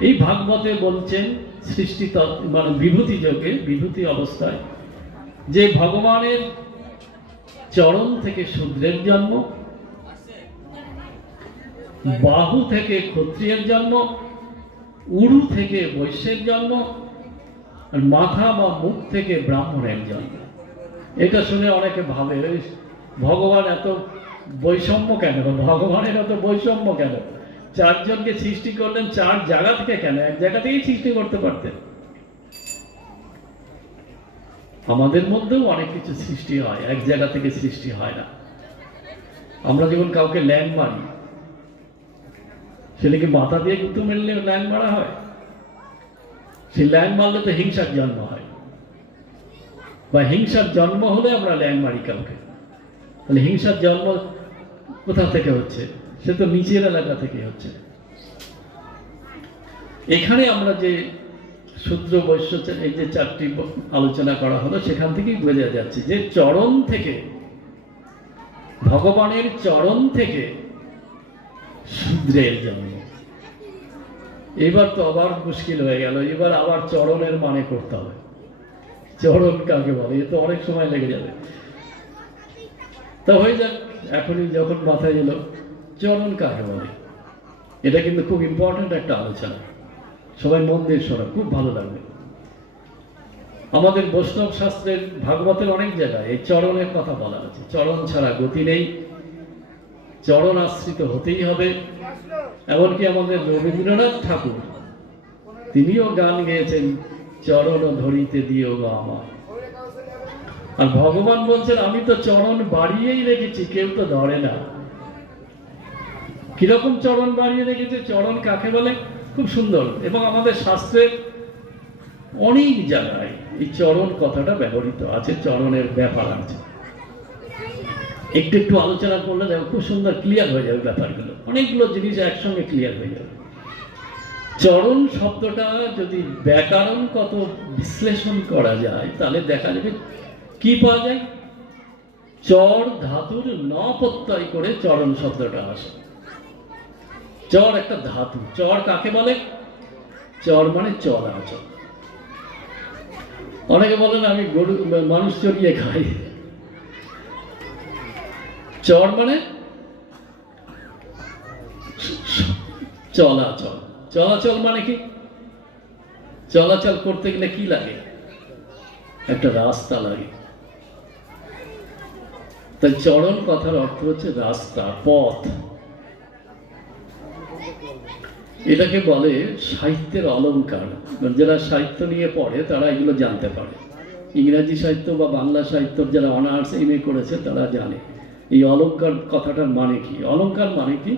এই ভাগবতে বলছেন সৃষ্টি মানে বিভূতি যোগে, বিভূতি অবস্থায়, যে ভগবানের চরণ থেকে শূদ্রের জন্ম, বাহু থেকে ক্ষত্রিয়ের জন্ম, উরু থেকে বৈশ্যের জন্ম, আর মাথা বা মুখ থেকে ব্রাহ্মণের জন্ম। এটা শুনে অনেকে ভাবে, "এই ভগবান এত বৈষম্য কেন? ভগবানের এত বৈষম্য কেন? চারজনকে সৃষ্টি করলেন চার জায়গা থেকে কেন? এক জায়গা থেকেই সৃষ্টি করতে পারতেন। আমাদের মধ্যেও অনেক কিছু সৃষ্টি হয়, এক জায়গা থেকে সৃষ্টি হয় না। আমরা যখন কাউকে ল্যান্ড মারি সেটাকে মাথা দিয়ে গুঁতো মেরলে ল্যান্ড মারা হয়? সেই ল্যান্ড মারলে তো হিংসার জন্ম হয়। বা হিংসার জন্ম হলে আমরা ল্যান্ড মারি কাউকে। তাহলে হিংসার জন্ম কোথা থেকে হচ্ছে? সে তো নিচের এলাকা থেকে হচ্ছে। এখানে আমরা যে সূত্র বৈশ্য এই যে চারটি আলোচনা করা হলো, সেখান থেকেই বোঝা যাচ্ছে যে চরণ থেকে, ভগবানের চরণ থেকে শূদ্রের জন্ম। এবার তো আবার মুশকিল হয়ে গেল, এবার আবার চরণের মানে করতে হবে। চরণ কাকে বলে? এ তো অনেক সময় লেগে যাবে। তা হয়ে যাক, এখনই যখন মাথায় এলো চরণ কাকে বলে এটা কিন্তু খুব ইম্পর্ট্যান্ট একটা আলোচনা। সবাই মন দিয়ে শোনা, খুব ভালো লাগবে। আমাদের বৈষ্ণব শাস্ত্রের ভাগবতের অনেক জায়গায় এই চরণের কথা বলা আছে। চরণ ছাড়া গতি নেই। চরণ আশ্রিত হতেই হবে। এমনকি আমাদের রবীন্দ্রনাথ ঠাকুর, তিনিও গান গেয়েছেন, চরণ ধরিতে দিও গো আমার আর ভগবান বলছেন, আমি তো চরণ বাড়িয়েই রেখেছি, কেউ তো ধরে না। কীরকম চরণ বাড়িয়ে রেখেছে চরণ কাকে বলে? খুব সুন্দর। এবং আমাদের শাস্ত্রের অনেক জায়গায় এই চরণ কথাটা ব্যবহৃত আছে, চরণের ব্যাপার আছে। একটু একটু আলোচনা করলে দেখো, খুব সুন্দর ক্লিয়ার হয়ে যাবে ব্যাপারগুলো। অনেকগুলো জিনিস একসঙ্গে ক্লিয়ার হয়ে যাবে। চরণ শব্দটা যদি ব্যাকরণ কত বিশ্লেষণ করা যায়, তাহলে দেখা যাবে কি পাওয়া যায়? চর ধাতুর ন প্রত্যয় করে চরণ শব্দটা আসে। চর একটা ধাতু। চর কাকে বলে? চর মানে চর চলাচল অনেকে বলেন, আমি গরু, মানুষ চড়িয়ে খাই। চর মানে চলাচল। চলাচল মানে কি? চলাচল করতে গেলে কি লাগে? একটা রাস্তা লাগে। তাই চরণ কথার অর্থ হচ্ছে রাস্তা, পথ। এটাকে বলে সাহিত্যের অলংকার মানে যারা সাহিত্য নিয়ে পড়ে, তারা এগুলো জানতে পারে। ইংরাজি সাহিত্য বা বাংলা সাহিত্য যারা অনার্স, এম করেছে, তারা জানে। এই অলংকার কথাটার মানে কি? অলংকার মানে কি?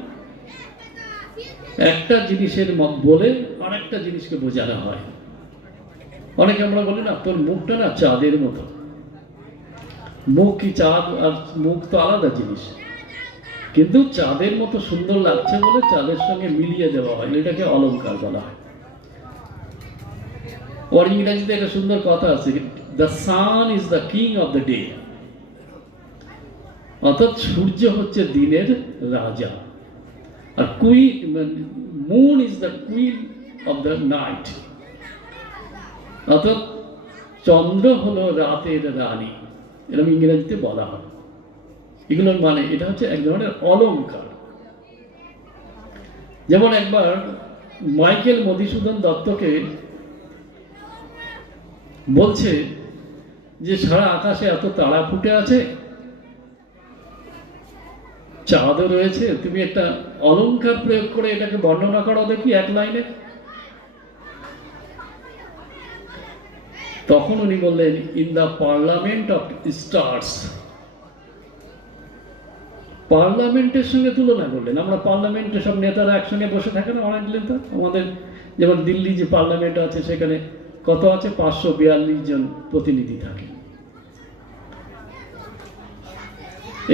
একটা জিনিসের বলে আরেকটা জিনিসকে বোঝানো হয়। অনেকে আমরা বলি না, তোর মুখটা না চাঁদের মতো। মুখ কি চাঁদ? আর মুখ তো আলাদা জিনিস। কিন্তু চাঁদের মতো সুন্দর লাগছে বলে চাঁদের সঙ্গে মিলিয়ে দেওয়া হয়, এটাকে অলংকার বলা হয়। ওর ইংরেজিতে একটা সুন্দর কথা আছে the sun is the king of the day অর্থাৎ সূর্য হচ্ছে দিনের রাজা। আর কুই moon is the queen of the night অর্থাৎ চন্দ্র হলো রাতের রানী, এরকম ইংরেজিতে বলা হয়। এগুলোর মানে এটা হচ্ছে এক ধরনের অলংকার যেমন একবার মাইকেল মধুসূদন দত্তকে বলছে যে, সারা আকাশে এত তারা ফুটে আছে, চাঁদও রয়েছে, তুমি একটা অলংকার প্রয়োগ করে এটাকে বর্ণনা করো দেখি এক লাইনে। তখন উনি বললেন in the parliament of stars পার্লামেন্টের সঙ্গে তুলনা করলেন। আমরা পার্লামেন্টে সব নেতারা একসঙ্গে বসে থাকে না অনেকদিন তো। আমাদের যেমন দিল্লি যে পার্লামেন্ট আছে, সেখানে কত আছে? পাঁচশো বিয়াল্লিশ জন প্রতিনিধি থাকে।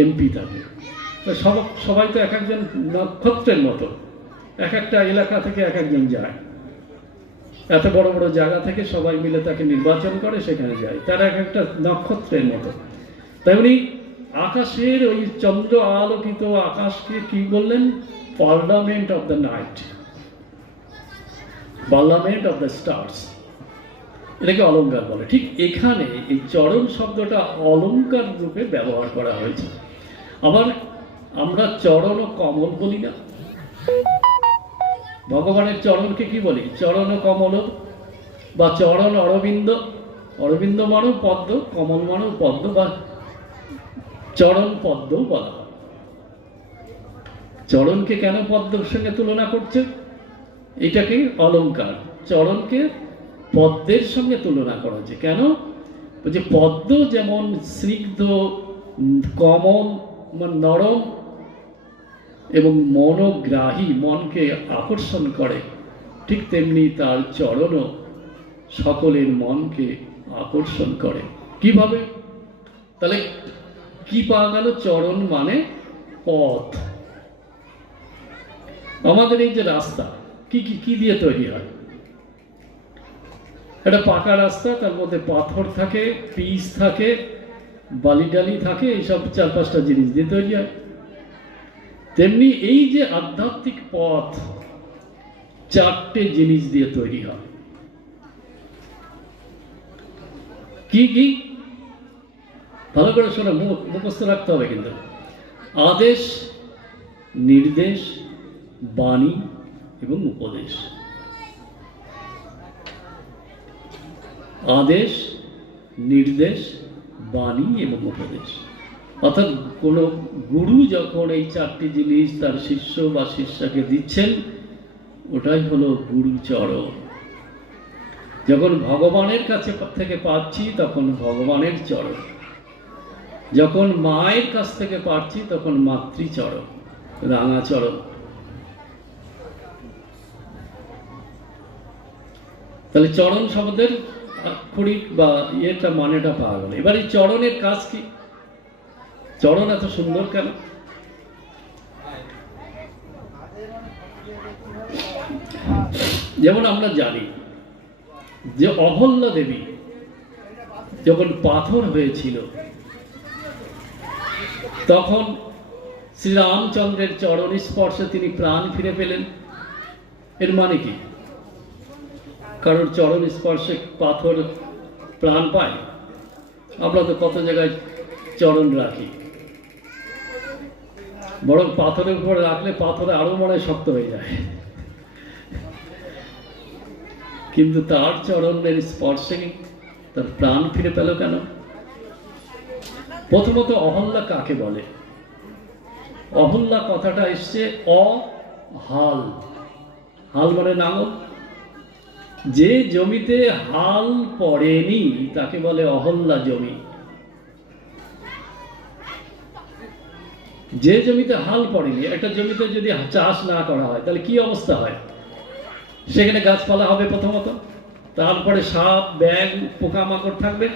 এমপি থাকে। সব, সবাই তো এক একজন নক্ষত্রের মতো। এক একটা এলাকা থেকে এক একজন যায়। এত বড় বড় জায়গা থেকে সবাই মিলে তাকে নির্বাচন করে, সেখানে যায়। তারা এক একটা নক্ষত্রের মতো। তাই উনি আকাশের ওই চন্দ্র আলোকিত আকাশকে কি বললেন parliament of the night parliament of the stars এটাকে অলংকার বলে। ঠিক এখানে এই চরণ শব্দটা অলংকার রূপে ব্যবহার করা হয়েছে। আবার আমরা চরণ ও কমল বলি না। ভগবানের চরণকে কি বলি? চরণ কমল বা চরণ অরবিন্দ। অরবিন্দ মানব, পদ্ম, কমল মানব, পদ্ম বা চরণ পদ্ম বলা হয়। চরণকে কেন পদ্মর সঙ্গে তুলনা করছে? এটাকে অলংকার চরণকে পদ্মের সঙ্গে তুলনা করা হচ্ছে। কেন? যে পদ্ম যেমন স্নিগ্ধ, কমল নরম এবং মনোগ্রাহী মনকে আকর্ষণ করে, ঠিক তেমনি তার চরণও সকলের মনকে আকর্ষণ করে। কীভাবে? তাহলে কি পাওয়া গেল? চরণ মানে পথ। আমাদের এই যে রাস্তা, কি কি কি দিয়ে তৈরি হয়? একটা পাকা রাস্তা, তার মধ্যে পাথর থাকে পিস থাকে বালি ডালি থাকে, এইসব চার পাঁচটা জিনিস দিয়ে তৈরি হয়। তেমনি এই যে আধ্যাত্মিক পথ, চারটে জিনিস দিয়ে তৈরি হয়। কি কি? ভালো করে শোনা মুখ- মুখস্থ রাখতে হবে কিন্তু। আদেশ, নির্দেশ, বাণী এবং উপদেশ। আদেশ, নির্দেশ, বাণী এবং উপদেশ। অর্থাৎ কোনো গুরু যখন এই চারটি জিনিস তার শিষ্য বা শিষ্যাকে দিচ্ছেন, ওটাই হলো গুরুচরণ যখন ভগবানের কাছে থেকে পাচ্ছি, তখন ভগবানের চরণ। যখন মায়ের কাছ থেকে পারছি, তখন মাতৃচরণ, রাঙাচরণ। তাহলে চরণ শব্দের আক্ষরিক বা ইয়েটা মানেটা পাওয়া গেল এবার এই চরণের কাজ কি? চরণ এত সুন্দর কেন? যেমন আমরা জানি যে অহল্যা দেবী যখন পাথর হয়েছিল তখন শ্রীরামচন্দ্রের চরণ স্পর্শে তিনি প্রাণ ফিরে পেলেন। এর মানে কি? কারোর চরণ স্পর্শে পাথর প্রাণ পায়। আমরা তো কত জায়গায় চরণ রাখি। বরং পাথরের উপর রাখলে পাথরে আরও মনে শক্ত হয়ে যায়। কিন্তু তার চরণের স্পর্শে তার প্রাণ ফিরে পেল কেন? প্রথমত অহল্যা কাকে বলে? অহল্যা কথাটা এসছে অ হাল হাল মানে নাঙল। যে জমিতে হাল পড়েনি, তাকে বলে অহল্যা জমি। যে জমিতে হাল পড়েনি, একটা জমিতে যদি চাষ না করা হয়, তাহলে কি অবস্থা হয়? সেখানে গাছপালা হবে প্রথমত। তারপরে সাপ ব্যাং পোকামাকড় থাকবে।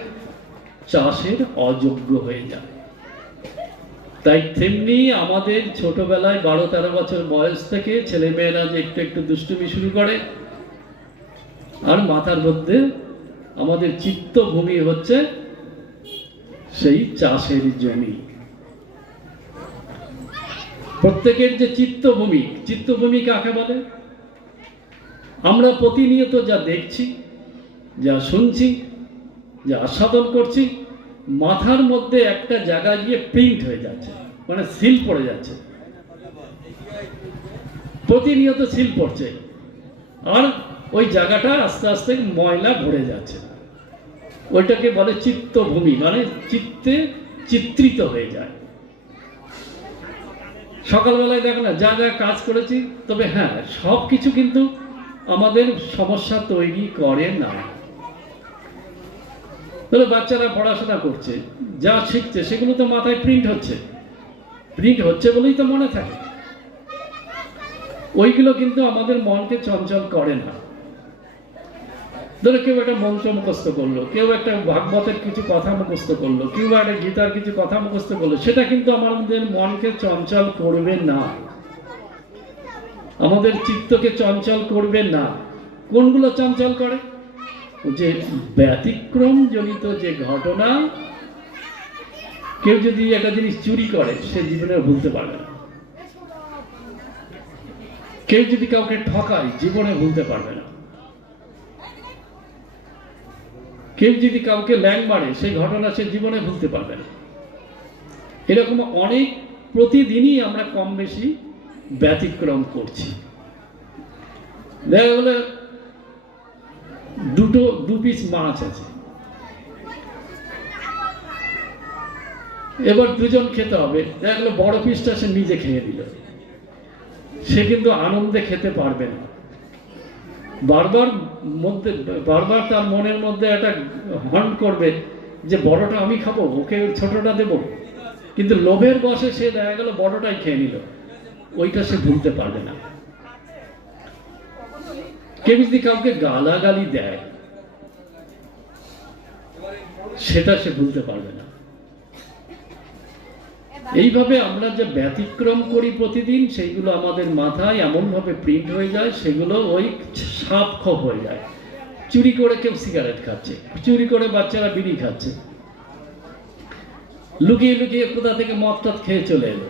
চাষের অযোগ্য হয়ে যাবে তাই তেমনি আমাদের ছোটবেলায় বারো তেরো বছর বয়স থেকে ছেলেমেয়েরা যে একটু একটু দুষ্টুমি শুরু করে, আর মাথার মধ্যে আমাদের চিত্তভূমি হচ্ছে সেই চাষের জমি। প্রত্যেকের যে চিত্তভূমি চিত্তভূমি কাকে বলে? আমরা প্রতিনিয়ত যা দেখছি, যা শুনছি যা আস্বাদন করছি, মাথার মধ্যে একটা জায়গা গিয়ে প্রিন্ট হয়ে যাচ্ছে মানে সিল পড়ে যাচ্ছে। প্রতিনিয়ত সিল পড়ছে। আর ওই জায়গাটা আস্তে আস্তে ময়লা ভরে যাচ্ছে। ওইটাকে বলে চিত্তভূমি মানে চিত্তে চিত্রিত হয়ে যায়। সকালবেলায় দেখো না, যা যা কাজ করেছি, তবে হ্যাঁ সব কিছু কিন্তু আমাদের সমস্যা তৈরি করে না। তাহলে বাচ্চারা পড়াশোনা করছে, যা শিখছে, সেগুলো তো মাথায় প্রিন্ট হচ্ছে। প্রিন্ট হচ্ছে বলেই তো মনে থাকে। ওইগুলো কিন্তু আমাদের মনকে চঞ্চল করে না। ধরো কেউ একটা মন্ত্র মুখস্থ করল, কেউ একটা ভাগবতের কিছু কথা মুখস্থ করল, কেউ একটা গীতার কিছু কথা মুখস্থ করল, সেটা কিন্তু আমাদের মনকে চঞ্চল করবে না। আমাদের চিত্তকে চঞ্চল করবে না। কোনগুলো চঞ্চল করে? যে ব্যতিক্রমজনিত যে ঘটনা, কেউ যদি একটা জিনিস চুরি করে, সে জীবনে ভুলতে পারবে না। কেউ যদি কাউকে ঠকায়, জীবনে ভুলতে পারবে না। কেউ যদি কাউকে ল্যাং মারে, সেই ঘটনা সে জীবনে ভুলতে পারবে না। এরকম অনেক প্রতিদিনই আমরা কম বেশি ব্যতিক্রম করছি। দেখা গেলো দুটো, দু পিস মাছ আছে। এবার দুজন খেতে হবে। দেখা গেলো বড় পিসটা সে নিজে খেয়ে দিল সে কিন্তু আনন্দে খেতে পারবে না। বারবার মধ্যে, বারবার তার মনের মধ্যে একটা হর্ন করবে যে, বড়টা আমি খাব, ওকে ছোটটা দেবো? কিন্তু লোভের বসে সে দেখা গেল বড়টাই খেয়ে নিল। ওইটা সে ভুলতে পারবে না। কেউ যদি কাউকে গালাগালি দেয়? সেটা সে ভুলতে পারবে না। এইভাবে আমরা যে ব্যতিক্রম করি প্রতিদিন, সেইগুলো আমাদের মাথায় এমনভাবে প্রিন্ট হয়ে যায়, সেগুলো ওই সাপ খপ হয়ে যায়। চুরি করে কেউ সিগারেট খাচ্ছে, চুরি করে বাচ্চারা বিড়ি খাচ্ছে। লুকিয়ে লুকিয়ে কোথা থেকে মদ খেয়ে চলে এলো।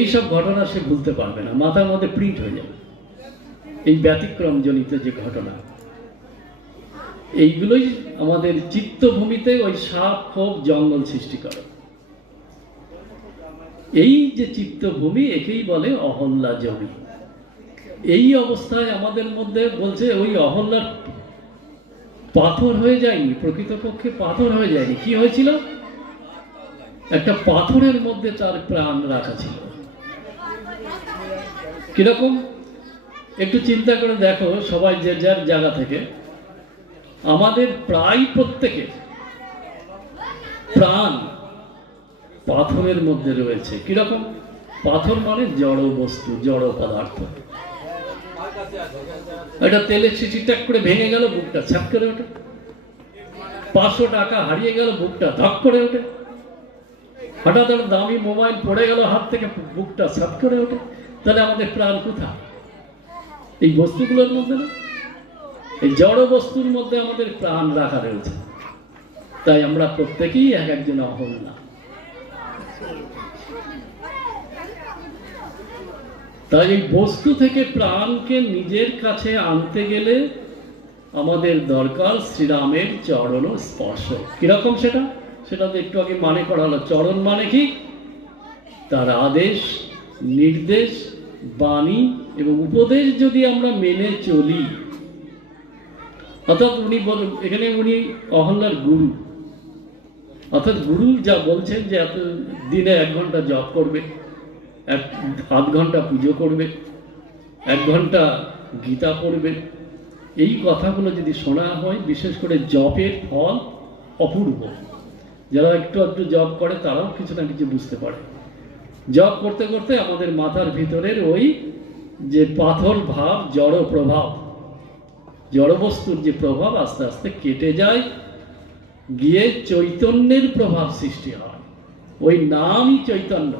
এইসব ঘটনা সে ভুলতে পারবে না, মাথার মধ্যে প্রিন্ট হয়ে যাবে। এই ব্যতিক্রম জনিত যে ঘটনা, এইগুলোই আমাদের চিত্তভূমিতে ওই সাপ ক্ষোভ জঙ্গল সৃষ্টি করে। এই যে চিত্তভূমি, একেই বলে অহল্লা জমি। এই অবস্থায় আমাদের মধ্যে বলছে, ওই অহল্লার পাথর হয়ে যায়নি, প্রকৃতপক্ষে পাথর হয়ে যায়নি। কি হয়েছিল? একটা পাথরের মধ্যে তার প্রাণ রাখা ছিল। কীরকম? একটু চিন্তা করে দেখো সবাই যে যার জায়গা থেকে। আমাদের প্রায় প্রত্যেকের প্রাণ পাথরের মধ্যে রয়েছে। কীরকম? পাথর মানে জড় বস্তু, জড় পদার্থ। এটা তেলের শিশি টাক করে ভেঙে গেল, বুকটা ছাপ করে ওঠে। পাঁচশো টাকা হারিয়ে গেল, বুকটা ধক করে ওঠে। হঠাৎ দামি মোবাইল পড়ে গেল, হাত থেকে বুকটা ছাপ করে ওঠে। তাহলে আমাদের প্রাণ কোথায়? এই বস্তুগুলোর মধ্যে না, এই জড় বস্তুর মধ্যে আমাদের প্রাণ রাখা রয়েছে। তাই আমরা প্রত্যেকেই এক একজন অহল না। তাই এই বস্তু থেকে প্রাণকে নিজের কাছে আনতে গেলে আমাদের দরকার শ্রীরামের চরণ স্পর্শ। কীরকম সেটা? সেটা তো একটু আগে মানে করা হলো। চরণ মানে কি? তার আদেশ, নির্দেশ, বাণী এবং উপদেশ যদি আমরা মেনে চলি, অর্থাৎ উনি এখানে উনি অহল্লার গুরু। অর্থাৎ গুরু যা বলছেন যে এত দিনে এক ঘণ্টা জপ করবে, এক, আধ ঘণ্টা পুজো করবে, এক ঘণ্টা গীতা পড়বে। এই কথাগুলো যদি শোনা হয়, বিশেষ করে জপের ফল অপূর্ব। যারা একটু একটু জপ করে, তারাও কিছু না কিছু বুঝতে পারে। জপ করতে করতে আমাদের মাথার ভিতরের ওই যে পাথর ভাব, জড় প্রভাব। জড়বস্তুর যে প্রভাব আস্তে আস্তে কেটে যায়, গিয়ে চৈতন্যের প্রভাব সৃষ্টি হয়। ওই নামই চৈতন্য,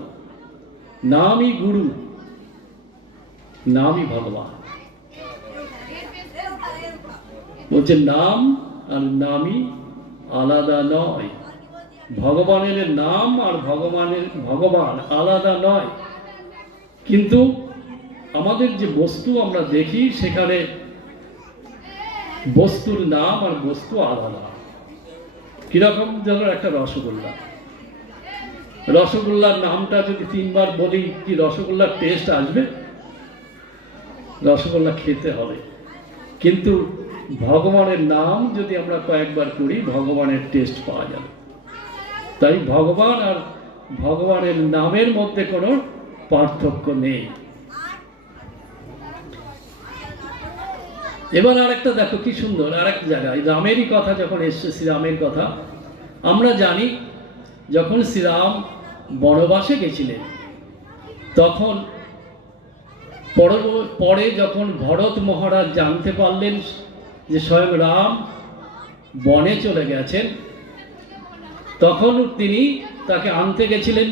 নামই গুরু, নামই ভগবান। বলছে নাম আর নামই আলাদা নয়। ভগবানের নাম আর ভগবানের, ভগবান আলাদা নয়। কিন্তু আমাদের যে বস্তু আমরা দেখি, সেখানে বস্তুর নাম আর বস্তু আলাদা। কীরকম যেন একটা রসগোল্লা। রসগোল্লার নামটা যদি তিনবার বলি, কি রসগোল্লার টেস্ট আসবে? রসগোল্লা খেতে হবে। কিন্তু ভগবানের নাম যদি আমরা কয়েকবার করি, ভগবানের টেস্ট পাওয়া যাবে। তাই ভগবান আর ভগবানের নামের মধ্যে কোনো পার্থক্য নেই। এবার আরেকটা দেখো, কি সুন্দর আরেক জায়গায় রামেরই কথা যখন এসছে, শ্রীরামের কথা, আমরা জানি যখন শ্রীরাম বনবাসে গেছিলেন, তখন পরে যখন ভরত মহারাজ জানতে পারলেন যে স্বয়ং রাম বনে চলে গেছেন, তখন তিনি তাকে আনতে গেছিলেন,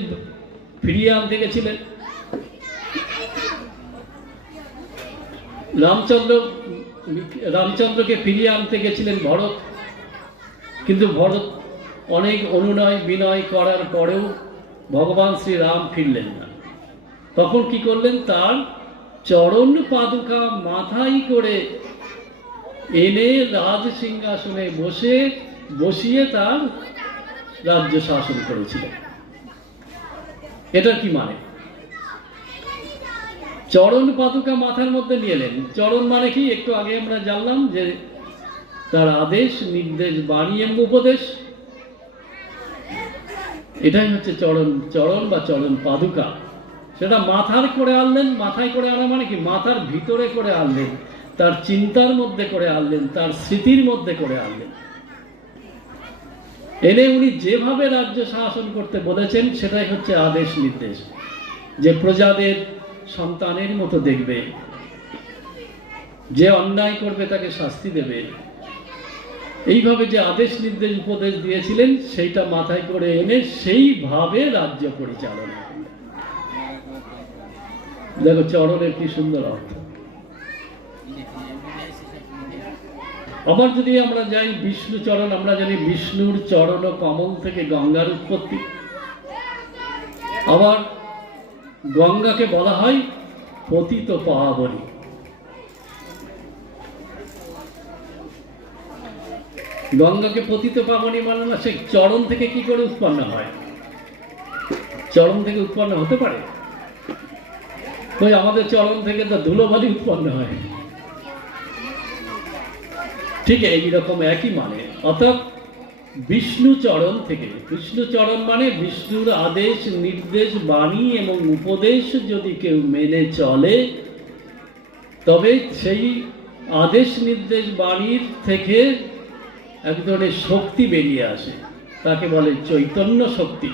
ফিরিয়ে আনতে গেছিলেন। রামচন্দ্র রামচন্দ্রকে ফিরিয়ে আনতে গেছিলেন ভরত। কিন্তু ভরত অনেক অনুনয় বিনয় করার পরেও ভগবান শ্রীরাম ফিরলেন না। তখন কি করলেন? তার চরণ পাদুকা মাথায় করে এনে রাজ সিংহাসনে বসে, বসিয়ে তার রাজ্য শাসন করেছিলেন। এটা কি মানে? চরণ পাদুকা মাথার মধ্যে নিয়ে এলেন চরণ মানে কি? একটু আগে আমরা জানলাম যে তার আদেশ, নির্দেশ, বাণী এবং উপদেশ। এটাই হচ্ছে চরণ চরণ বা চরণ পাদুকা। সেটা মাথার করে আনলেন। মাথায় করে আনা মানে কি? মাথার ভিতরে করে আনলেন। তার চিন্তার মধ্যে করে আনলেন। তার স্মৃতির মধ্যে করে আনলেন। এনে উনি যেভাবে রাজ্য শাসন করতে বলেছেন, সেটাই হচ্ছে আদেশ, নির্দেশ। যে প্রজাদের সন্তানের মতো দেখবে। যে অন্যায় করবে তাকে শাস্তি দেবে। এইভাবে যে আদেশ, নির্দেশ, উপদেশ দিয়েছিলেন, সেইটা মাথায় করে এনে সেইভাবে রাজ্য পরিচালনা। দেখো চরণের কি সুন্দর অর্থ। আবার যদি আমরা যাই বিষ্ণু চরণ, আমরা জানি বিষ্ণুর চরণ কমল থেকে গঙ্গার উৎপত্তি। আবার গঙ্গাকে বলা হয় পতিত পাবনী গঙ্গাকে পতিত পাবনী মানে না সে চরণ থেকে কি করে উৎপন্ন হয়? চরণ থেকে উৎপন্ন হতে পারে? ওই আমাদের চরণ থেকে তো ধুলোবালি উৎপন্ন হয়। ঠিক এইরকম একই মানে। অর্থাৎ বিষ্ণু চরণ থেকে। বিষ্ণু চরণ মানে বিষ্ণুর আদেশ, নির্দেশ, বাণী এবং উপদেশ যদি কেউ মেনে চলে, তবে সেই আদেশ, নির্দেশ, বাণীর থেকে এক ধরনের শক্তি বেরিয়ে আসে। তাকে বলে চৈতন্য শক্তি।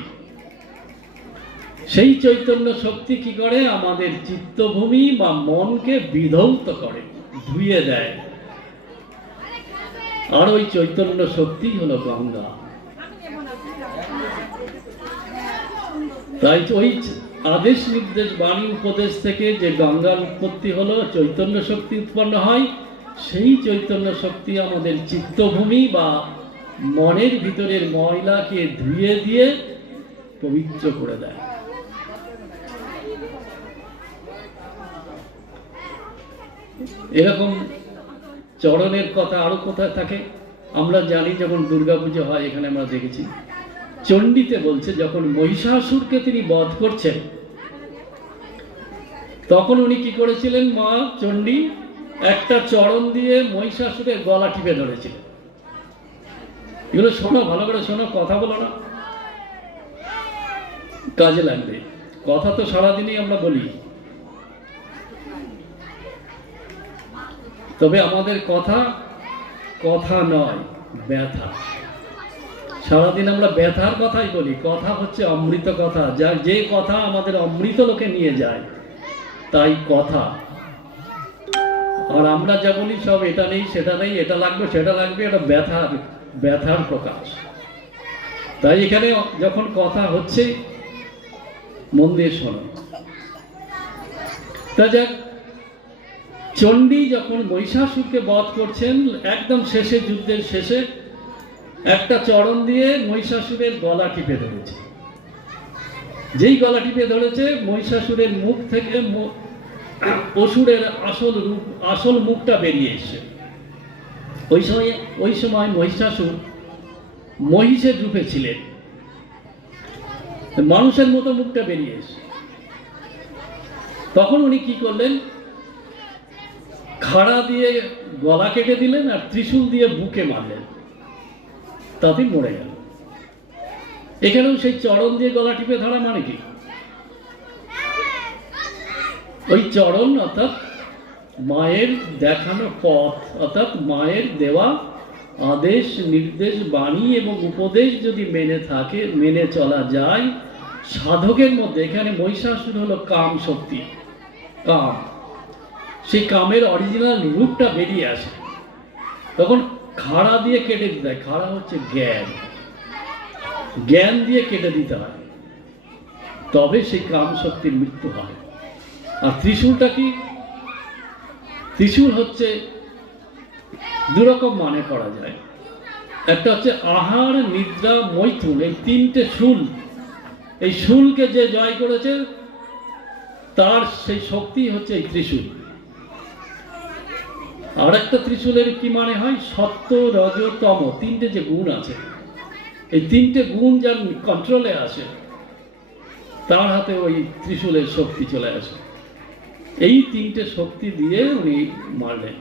সেই চৈতন্য শক্তি কি করে? আমাদের চিত্তভূমি বা মনকে বিধৌত করে, ধুয়ে দেয়। আর ওই চৈতন্য শক্তি হলো গঙ্গা। তাই ওই আদেশ নির্দেশ, বাণী উপদেশ থেকে যে গঙ্গার উৎপত্তি হলো, চৈতন্য শক্তি উৎপন্ন হয়, সেই চৈতন্য শক্তি আমাদের চিত্তভূমি বা মনের ভিতরের ময়লাকে ধুয়ে দিয়ে পবিত্র করে দেয়। এরকম চরণের কথা আরও কোথায় থাকে? আমরা জানি যখন দুর্গাপুজো হয়, এখানে আমরা দেখেছি। চণ্ডীতে বলছে, যখন মহিষাসুরকে তিনি বধ করছেন, তখন উনি কি করেছিলেন মা চণ্ডী? একটা চরণ দিয়ে মহিষাসুরের গলা টিপে ধরেছিলেন। এগুলো শোনো, ভালো করে শোনো, কথা বলো না। কাজে লাগবে। কথা তো সারাদিনই আমরা বলি। তবে আমাদের কথা কথা নয়, ব্যথা। সারাদিন আমরা ব্যথার কথাই বলি, কথা হচ্ছে অমৃত কথা। যা, যে কথা আমাদের অমৃত লোকে নিয়ে যায়, তাই কথা। আর আমরা যা বলি সব এটা নেই, সেটা নেই, এটা লাগবে, সেটা লাগবে, এটা ব্যথার ব্যথার প্রকাশ। তাই এখানে যখন কথা হচ্ছে, মন দিয়ে শোনো। তা যাক চণ্ডী যখন মহিষাসুরকে বধ করছেন, একদম শেষে, যুদ্ধের শেষে, একটা চরণ দিয়ে মহিষাসুরের গলা টিপে ধরেছে। যেই গলা টিপে ধরেছে, মহিষাসুরের মুখ থেকে অসুরের আসল রূপ, আসল মুখটা বেরিয়ে এসছে। ওই সময় ওই সময় মহিষাসুর মহিষের রূপে ছিলেন। মানুষের মতো মুখটা বেরিয়ে এসছে। তখন উনি কি করলেন? খাড়া দিয়ে গলা কেটে দিলেন আর ত্রিশূল দিয়ে বুকে মারলেন। তাতে মরে গেল। এখানেও সেই চরণ দিয়ে গলা টিপে ধরা মানে কি? ওই চরণ অর্থাৎ মায়ের দেখানো পথ, অর্থাৎ মায়ের দেওয়া আদেশ, নির্দেশ, বাণী এবং উপদেশ যদি মেনে থাকে, মেনে চলা যায়, সাধকের মধ্যে এখানে মহিষাসুর হলো কাম শক্তি। কাম। সেই কামের অরিজিনাল রূপটা বেরিয়ে আসে। তখন খাড়া দিয়ে কেটে দিতে হয়। খাড়া হচ্ছে জ্ঞান। জ্ঞান দিয়ে কেটে দিতে হয়। তবে সেই কাম শক্তির মৃত্যু হয়। আর ত্রিশূলটা কি? ত্রিশূল হচ্ছে দুরকম মানে করা যায়। একটা হচ্ছে আহার, নিদ্রা, মৈথুন, এই তিনটে শুল। এই শুলকে যে জয় করেছে, তার সেই শক্তি হচ্ছে এই ত্রিশূল। আর একটা ত্রিশূলের কি মানে হয়? সত্য, রজ, তম। তিনটে যে গুণ আছে। এই তিনটে গুণ যার কন্ট্রোলে আসে, তার হাতে ওই ত্রিশূলের শক্তি চলে আসে। এই তিনটে শক্তি দিয়ে উনি মারলেন।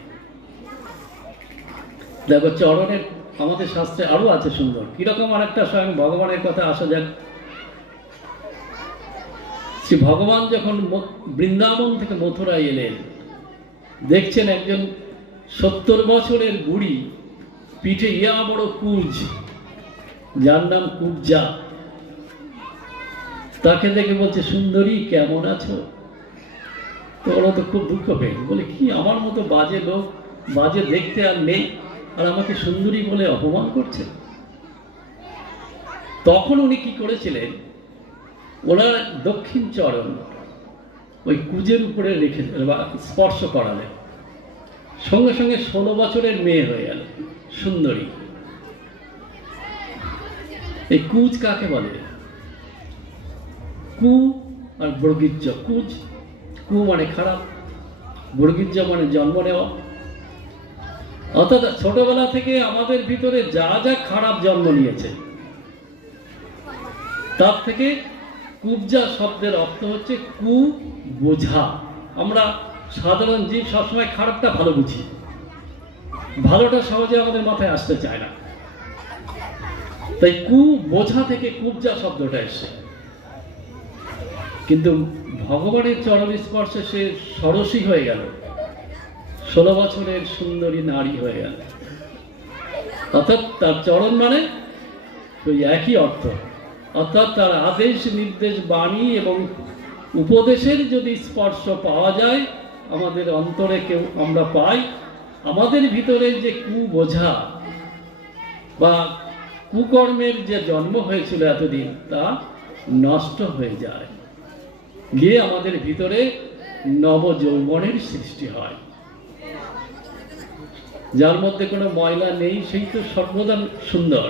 দেখো, চরণের আমাদের শাস্ত্রে আরও আছে সুন্দর। কীরকম আর একটা স্বয়ং ভগবানের কথা আসা যাক। শ্রী ভগবান যখন বৃন্দাবন থেকে মথুরায় এলেন, দেখছেন একজন সত্তর বছরের বুড়ি পিঠে ইয়া বড় কুজ। যার নাম কুবজা তাকে দেখে বলছে, সুন্দরী, কেমন আছো? তো ওরা তো খুব দুঃখ পেয়ে বলে, কি, আমার মতো বাজে লোক, বাজে দেখতে আর নেই, আর আমাকে সুন্দরী বলে অপমান করছে? তখন উনি কি করেছিলেন, ওনার দক্ষিণ চরণ ওই কুজের উপরে রেখে স্পর্শ করালেন। সঙ্গে সঙ্গে ষোলো বছরের মেয়ে হয়ে গেল, সুন্দরী। এই কুজ কাকে বলে? কু আর বর্গিজ্য কুজ, কু মানে খারাপ বর্গিজ্য মানে জন্ম নেওয়া। অর্থাৎ ছোটবেলা থেকে আমাদের ভিতরে যা যা খারাপ জন্ম নিয়েছে, তার থেকে কুবজা শব্দের অর্থ হচ্ছে কু বোঝা। আমরা সাধারণ জীব সবসময় খারাপটা ভালো বুঝি। ভালোটা সহজে আমাদের মাথায় আসতে চায় না। তাই কু বোঝা থেকে কুবজা শব্দটা এসছে। কিন্তু ভগবানের চরণ স্পর্শে সে সরসী হয়ে গেল। ষোলো বছরের সুন্দরী নারী হয়ে গেল। অর্থাৎ তার চরণ মানে ওই একই অর্থ। অর্থাৎ তার আদেশ, নির্দেশ, বাণী এবং উপদেশের যদি স্পর্শ পাওয়া যায় আমাদের অন্তরে কেউ আমরা পাই, আমাদের ভিতরে যে কু বোঝা বা কুকর্মের যে জন্ম হয়েছিল এতদিন, তা নষ্ট হয়ে যায়। গিয়ে আমাদের ভিতরে নব যৌবনের সৃষ্টি হয়। যার মধ্যে কোনো ময়লা নেই, সেই তো সর্বদা সুন্দর।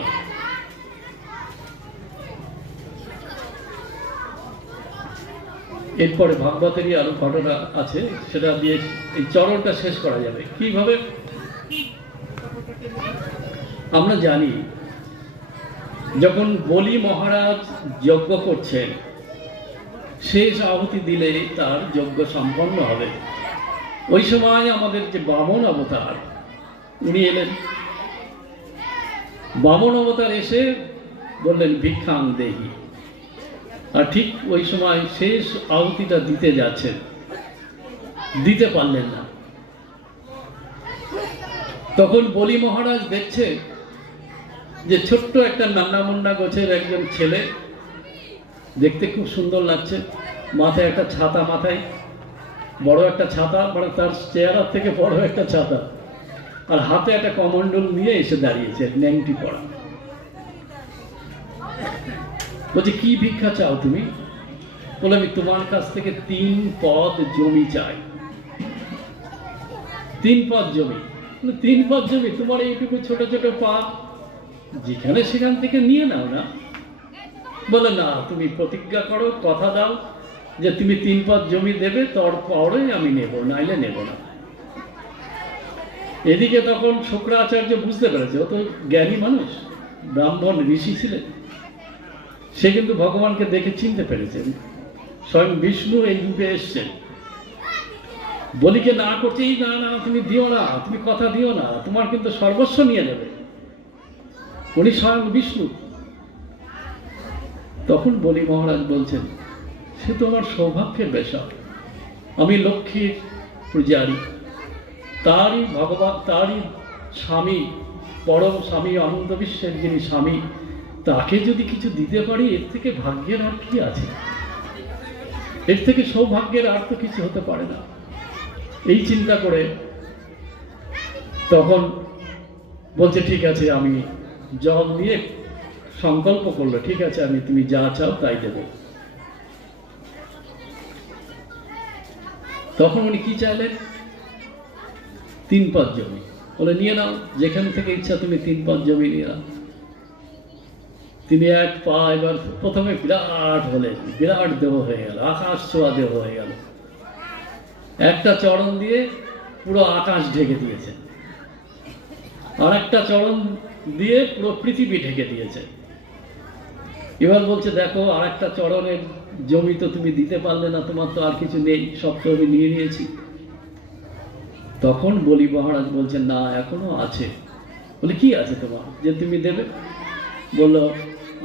এরপরে ভাগবতেরই আরও ঘটনা আছে, সেটা দিয়ে এই চরণটা শেষ করা যাবে। কীভাবে? আমরা জানি, যখন বলি মহারাজ যজ্ঞ করছেন, শেষ আহুতি দিলে তার যজ্ঞ সম্পন্ন হবে। ওই সময় আমাদের যে বামন অবতার, উনি এলেন। বামন অবতার এসে বললেন, ভিক্ষাং দেহি। ঠিক ওই সময় শেষ আহুতিটা দিতে যাচ্ছেন। দিতে পারলেন না। তখন বলি মহারাজ দেখছে যে ছোট্ট একটা নান্না মুন্না গোছের একজন ছেলে দেখতে খুব সুন্দর লাগছে। মাথায় একটা ছাতা মাথায়, বড় একটা ছাতা মানে তার চেহারা থেকে বড় একটা ছাতা। আর হাতে একটা কমন্ডল নিয়ে এসে দাঁড়িয়েছে, ন্যাংটি পড়া বলছে, কি ভিক্ষা চাও তুমি? বলে আমি তোমার কাছ থেকে তিন পদ জমি চাই। তিন পদ জমি। তিন পদ জমি? তোমার এইটুকু ছোট ছোট পা। যেখানে সেখান থেকে নিয়ে নাও না। বলে না, তুমি প্রতিজ্ঞা করো, কথা দাও, যে তুমি তিন পদ জমি দেবে তোর পরে আমি নেব, নাইলে নেব না। এদিকে তখন শুক্রাচার্য বুঝতে পেরেছে, ও তো জ্ঞানী মানুষ, ব্রাহ্মণ ঋষি ছিলেন। সে কিন্তু ভগবানকে দেখে চিনতে পেরেছেন স্বয়ং বিষ্ণু এই রূপে এসছেন। বলিকে না করছে এই না না, তুমি দিও না, তুমি কথা দিও না, তোমার কিন্তু সর্বস্ব নিয়ে যাবে উনি স্বয়ং বিষ্ণু। তখন বলি মহারাজ বলছেন, সে তোমার সৌভাগ্যের বিষয় আমি লক্ষ্মীর পূজারী। তারই ভগবান, তারই স্বামী, পরম স্বামী অনন্ত বিশ্বের যিনি স্বামী তাকে যদি কিছু দিতে পারি, এর থেকে ভাগ্যের আর কি আছে? এর থেকে সৌভাগ্যের আর তো কিছু হতে পারে না। এই চিন্তা করে তখন বলছে, ঠিক আছে, আমি জল দিয়ে সংকল্প করল। ঠিক আছে, আমি তুমি যা চাও তাই দেব। তখন উনি কি চাইলেন? তিন পাঁচ জমি। বলে, নিয়ে নাও, যেখান থেকে ইচ্ছা তুমি তিন পাঁচ জমি নিয়ে নাও। তিনি এক পা এবার প্রথমে বিরাট হলেন, বিরাট দেহ হয়ে গেল আকাশ ছোঁয়া দেহ হয়ে গেল। একটা চরণ দিয়ে পুরো আকাশ ঢেকে দিয়েছে। আর একটা চরণ দিয়ে পুরো পৃথিবী ঢেকে দিয়েছে। এবার বলছে, দেখো আর একটা চরণের জমি তো তুমি দিতে পারলে না, তোমার তো আর কিছু নেই, সব তো আমি নিয়ে নিয়েছি। তখন বলি মহারাজ বলছেন, না, এখনও আছে। বলে, কি আছে তোমার যে তুমি দেবে? বলল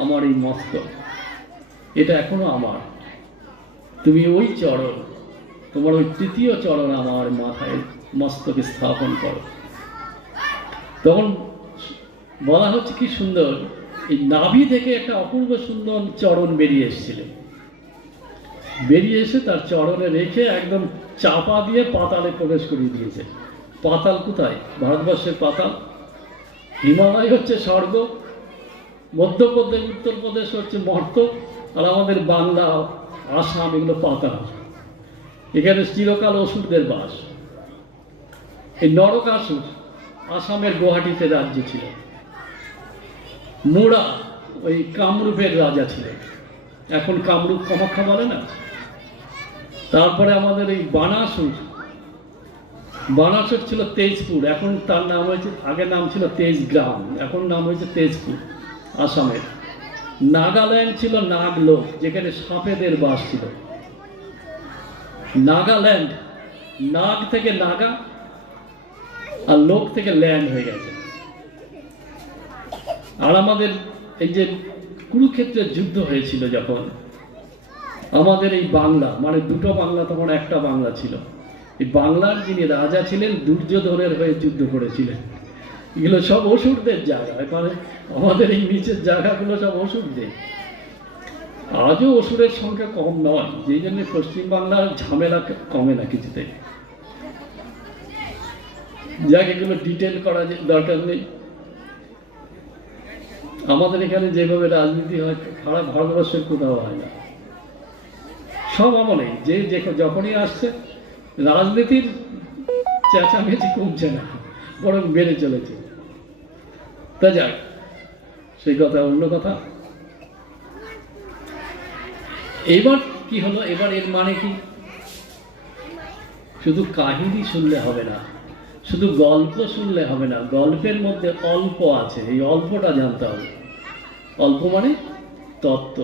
আমার এই মস্তক এটা এখনও আমার। তুমি ওই চরণ, তোমার ওই তৃতীয় চরণ আমার মাথায় মস্তকে স্থাপন করো। তখন বলা হচ্ছে কি সুন্দর, এই নাভি থেকে একটা অপূর্ব সুন্দর চরণ বেরিয়ে এসেছিল। বেরিয়ে এসে তার চরণে রেখে একদম চাপা দিয়ে পাতালে প্রবেশ করিয়ে দিয়েছে। পাতাল কোথায়? ভারতবর্ষের পাতাল? হিমালয় হচ্ছে স্বর্গ মধ্যপ্রদেশ, উত্তরপ্রদেশ হচ্ছে মর্ত, আর আমাদের বাংলা, আসাম এগুলো পাতা এখানে চিরকাল অসুরদের বাস। এই নরকাসুর আসামের গুয়াহাটিতে রাজ্য ছিল। মুড়া ওই কামরূপের রাজা ছিলেন। এখন কামরূপ কামাখ্যা বলে না? তারপরে আমাদের এই বানাসুর বানাসুর ছিল তেজপুর। এখন তার নাম হয়েছে, আগের নাম ছিল তেজগ্রাম, এখন নাম হয়েছে তেজপুর। আসামের। নাগাল্যান্ড ছিল নাগলোক যেখানে সাপেদের বাস ছিল। নাগাল্যান্ড, নাগ থেকে নাগা আর লোক থেকে ল্যান্ড হয়ে গেছে। আর আমাদের এই যে কুরুক্ষেত্রের যুদ্ধ হয়েছিল যখন, আমাদের এই বাংলা মানে দুটো বাংলা, তখন একটা বাংলা ছিল। এই বাংলার যিনি রাজা ছিলেন, দুর্যোধনের হয়ে যুদ্ধ করেছিলেন। এগুলো সব অসুরদের জায়গা। মানে আমাদের এই নিচের জায়গাগুলো সব অসুরদের আজও অসুরের সংখ্যা কম নয়, যেই জন্য পশ্চিমবাংলার ঝামেলা কমে না কিছুতে যাক, এগুলো ডিটেল করা দরকার নেই। আমাদের এখানে যেভাবে রাজনীতি হয়, সারা ভারতবর্ষের কোথাও হয় না। সব আমলেই যে যে যখনই আসছে, রাজনীতির চেঁচামেচি কমছে না, বরং বেড়ে চলেছে। তা যাক সেই কথা, অন্য কথা? এবার কি হলো? এবার এর মানে কি? শুধু কাহিনী শুনলে হবে না, শুধু গল্প শুনলে হবে না, গল্পের মধ্যে অল্প আছে, এই অল্পটা জানতে হবে। অল্প মানে তত্ত্ব,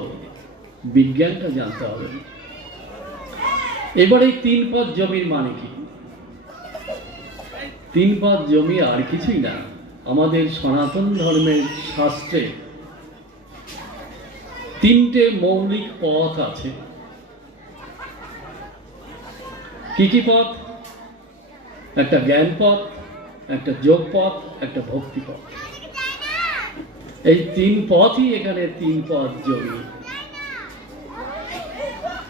বিজ্ঞানটা জানতে হবে। এবার এই তিন পদ জমির মানে কি? তিন পদ জমি আর কিছুই না। আমাদের সনাতন ধর্মের শাস্ত্রে তিনটে মৌলিক পথ আছে। কি কি পথ? একটা জ্ঞান পথ, একটা যোগ পথ, একটা ভক্তি পথ। এই তিন পথই এখানে তিন পথ জমি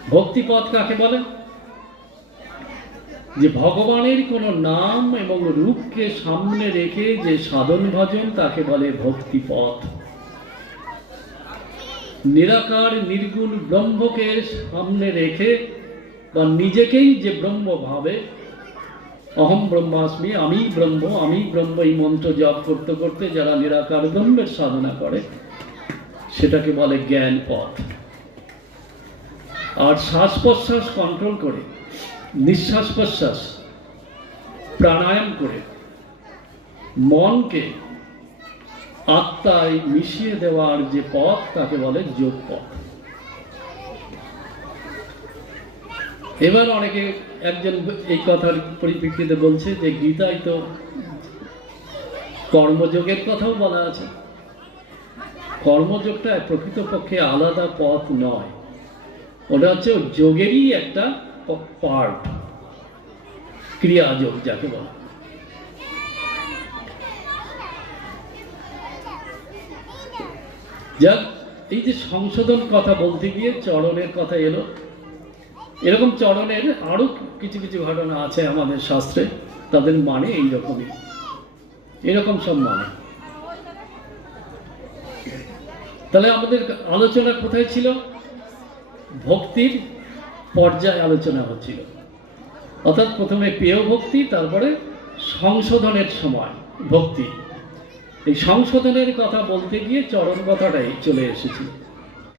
ভক্তি পথ কাকে বলে? যে ভগবানের কোনো নাম এবং রূপকে সামনে রেখে যে সাধন ভজন, তাকে বলে ভক্তি পথ নিরাকার, নির্গুণ ব্রহ্মকে সামনে রেখে বা নিজেকেই যে ব্রহ্ম ভাবে অহম ব্রহ্মাস্মি, আমি ব্রহ্ম আমি ব্রহ্ম এই মন্ত্র জপ করতে করতে যারা নিরাকার ব্রহ্মের সাধনা করে, সেটাকে বলে জ্ঞান পথ আর শ্বাস প্রশ্বাস কন্ট্রোল করে। নিঃশ্বাস প্রশ্বাস প্রাণায়াম করে মনকে আত্মায় মিশিয়ে দেওয়ার যে পথ, তাকে বলে যোগ পথ। এবার অনেকে একজন এই কথার পরিপ্রেক্ষিতে বলছে যে গীতায় তো কর্মযোগের কথাও বলা আছে। কর্মযোগটা প্রকৃতপক্ষে আলাদা পথ নয়। ওটা হচ্ছে যোগেরই একটা পার্ট ক্রিয়াযোগ যাকে বলে। যাক, এই যে সংশোধন কথা বলতে গিয়ে চরণের কথা এলো। এরকম চরণের আরও কিছু কিছু ঘটনা আছে আমাদের শাস্ত্রে। তাদের মানে এইরকমই। এরকম সব মানে। তাহলে আমাদের আলোচনা কোথায় ছিল? ভক্তির পর্যায়ে আলোচনা হচ্ছিল। অর্থাৎ প্রথমে পেয় ভক্তি, তারপরে সংশোধনের সময়, ভক্তি। এই সংশোধনের কথা বলতে গিয়ে চরণ কথাটাই চলে এসেছি।